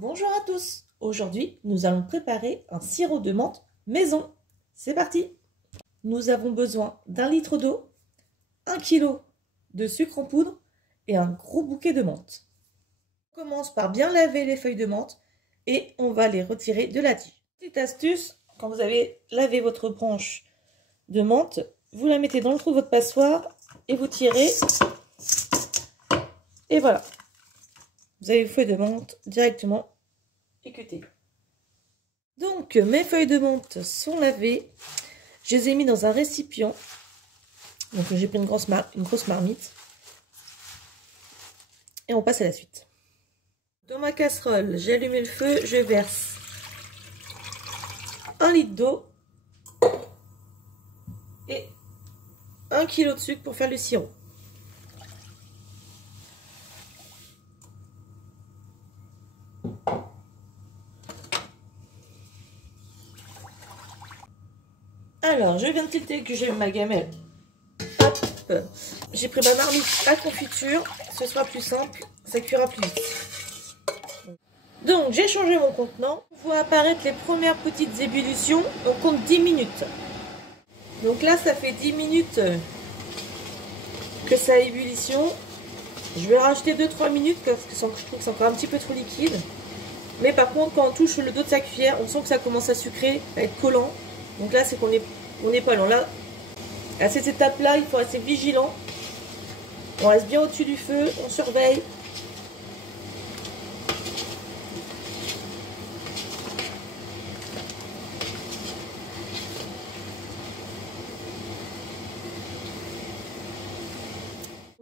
Bonjour à tous. Aujourd'hui, nous allons préparer un sirop de menthe maison. C'est parti. Nous avons besoin d'1 litre d'eau, 1 kg de sucre en poudre et un gros bouquet de menthe. On commence par bien laver les feuilles de menthe et on va les retirer de la tige. Petite astuce, quand vous avez lavé votre branche de menthe, vous la mettez dans le trou de votre passoire et vous tirez. Et voilà. Vous avez vos feuilles de menthe directement équeutées. Donc, mes feuilles de menthe sont lavées. Je les ai mis dans un récipient. Donc, j'ai pris une grosse marmite. Et on passe à la suite. Dans ma casserole, j'ai allumé le feu. Je verse 1 litre d'eau et 1 kg de sucre pour faire le sirop. Alors, je viens de tilter que j'ai ma gamelle. Hop, j'ai pris ma marmite à confiture. Ce sera plus simple, ça cuira plus vite. Donc, j'ai changé mon contenant. On voit apparaître les premières petites ébullitions. On compte 10 minutes. Donc là, ça fait 10 minutes que ça a ébullition. Je vais rajouter 2-3 minutes parce que je trouve que c'est encore un petit peu trop liquide. Mais par contre, quand on touche le dos de sa cuillère, on sent que ça commence à sucrer, à être collant. Donc là, c'est qu'on n'est pas lent. Là, à cette étape-là, il faut rester vigilant. On reste bien au-dessus du feu, on surveille.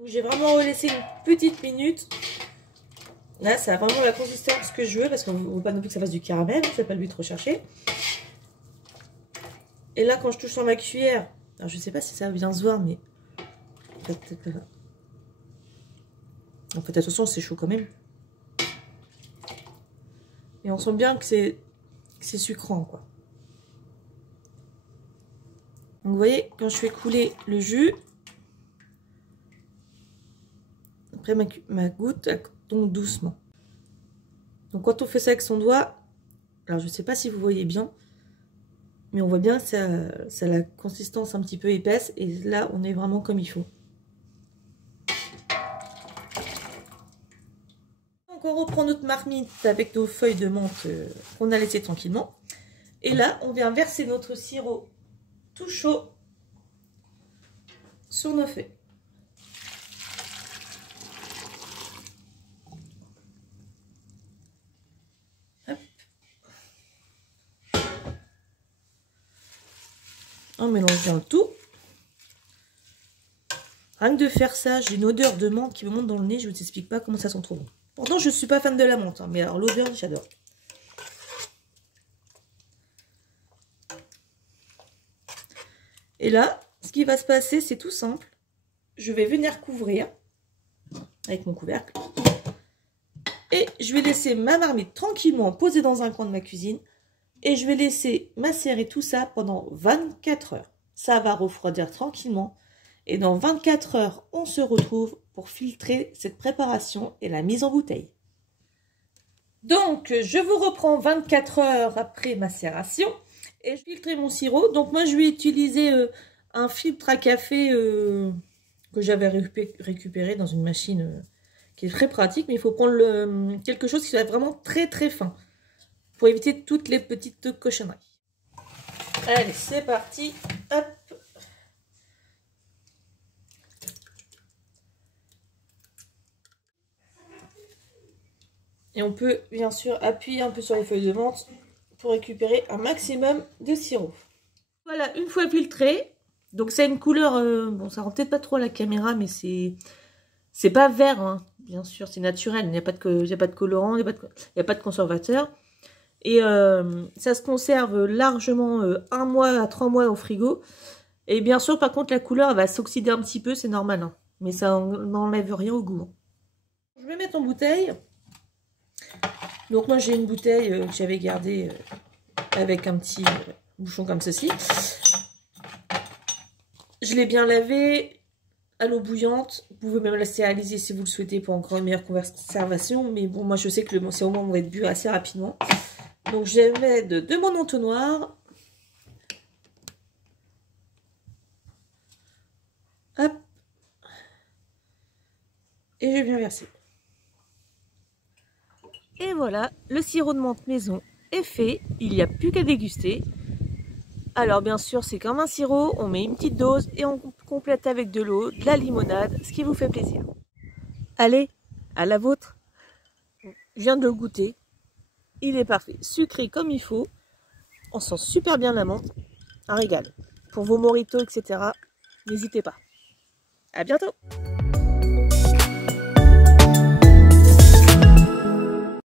J'ai vraiment laissé une petite minute. Là, ça a vraiment la consistance que je veux, parce qu'on ne veut pas non plus que ça fasse du caramel, c'est pas le but recherché. Et là, quand je touche sur ma cuillère, alors je sais pas si ça va bien se voir, mais peut-être pas là. En fait, attention, c'est chaud quand même. Et on sent bien que c'est sucrant, quoi. Donc, vous voyez, quand je fais couler le jus, après ma goutte, elle tombe doucement. Donc, quand on fait ça avec son doigt, alors je sais pas si vous voyez bien, mais on voit bien que ça a la consistance un petit peu épaisse. Et là, on est vraiment comme il faut. Donc, on reprend notre marmite avec nos feuilles de menthe qu'on a laissées tranquillement. Et là, on vient verser notre sirop tout chaud sur nos feuilles. On mélange bien le tout. Rien que de faire ça, j'ai une odeur de menthe qui me monte dans le nez. Je ne vous explique pas comment ça sent trop bon. Pourtant, je ne suis pas fan de la menthe, hein, mais alors l'odeur, j'adore. Et là, ce qui va se passer, c'est tout simple. Je vais venir couvrir avec mon couvercle. Et je vais laisser ma marmite tranquillement posée dans un coin de ma cuisine. Et je vais laisser macérer tout ça pendant 24 heures. Ça va refroidir tranquillement. Et dans 24 heures, on se retrouve pour filtrer cette préparation et la mise en bouteille. Donc, je vous reprends 24 heures après macération. Et je filtre mon sirop. Donc, moi, je vais utiliser un filtre à café que j'avais récupéré dans une machine qui est très pratique. Mais il faut prendre quelque chose qui soit vraiment très très fin, pour éviter toutes les petites cochonneries. Allez, c'est parti. Hop. Et on peut bien sûr appuyer un peu sur les feuilles de menthe pour récupérer un maximum de sirop. Voilà, une fois filtré. Donc c'est une couleur, bon ça rend peut-être pas trop à la caméra, mais c'est pas vert, hein. Bien sûr, c'est naturel. Il n'y a pas de colorant, il n'y a pas de conservateur. Et ça se conserve largement 1 mois à 3 mois au frigo. Et bien sûr, par contre, la couleur va s'oxyder un petit peu, c'est normal. Hein. Mais ça n'enlève rien au goût. Je vais mettre en bouteille. Donc moi, j'ai une bouteille que j'avais gardée avec un petit bouchon comme ceci. Je l'ai bien lavé. à l'eau bouillante. Vous pouvez même laisser aliser si vous le souhaitez pour encore une meilleure conservation. Mais bon, moi je sais que le sérum va être bu assez rapidement. Donc je vais mettre de mon entonnoir. Hop. Et je viens verser. Et voilà, le sirop de menthe maison est fait. Il n'y a plus qu'à déguster. Alors bien sûr, c'est comme un sirop, on met une petite dose et on complète avec de l'eau, de la limonade, ce qui vous fait plaisir. Allez, à la vôtre. Je viens de le goûter. Il est parfait, sucré comme il faut. On sent super bien la menthe. Un régal. Pour vos mojitos, etc., n'hésitez pas. À bientôt!